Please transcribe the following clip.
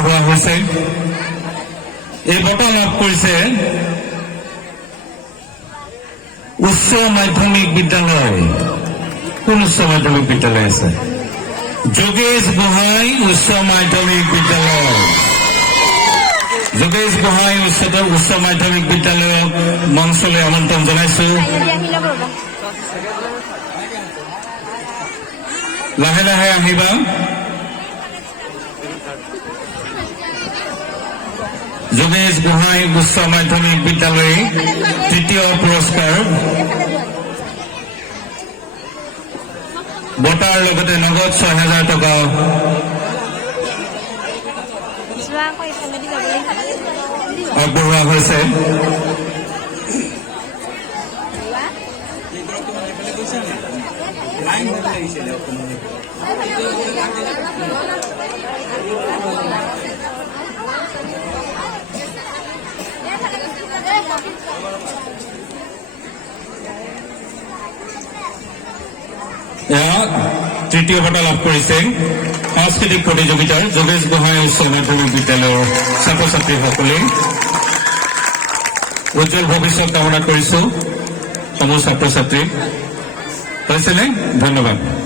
আগবঢ়োৱা হৈছে এই বঁটা লাভ কৰিছে উচ্চ মাধ্যমিক বিদ্যালয় কোন উচ্চ মাধ্যমিক বিদ্যালয় আছে যোগেশ গোহাঁই উচ্চ মাধ্যমিক বিদ্যালয় যোগেশ গোহাঁই উচ্চ মাধ্যমিক বিদ্যালয়ক মঞ্চলৈ আমন্ত্ৰণ জনাইছো লাহে লাহে আহিবা যোগেশ গোহাঁই উচ্চ মাধ্যমিক বিদ্যালয় তৃতীয় পুৰস্কাৰ বঁটাৰ লগতে নগদ ৬,০০০ টকা আগবঢ়োৱা হৈছে তৃতীয় বঁটা লাভ কৰিছে সাংস্কৃতিক প্ৰতিযোগিতাৰ যোগেশ গোহাঁই উচ্চ মাধ্যমিক বিদ্যালয়ৰ ছাত্ৰ ছাত্ৰীসকলে উজ্জ্বল ভৱিষ্যত কামনা কৰিছো সমূহ ছাত্ৰ ছাত্ৰী হৈছেনে ধন্যবাদ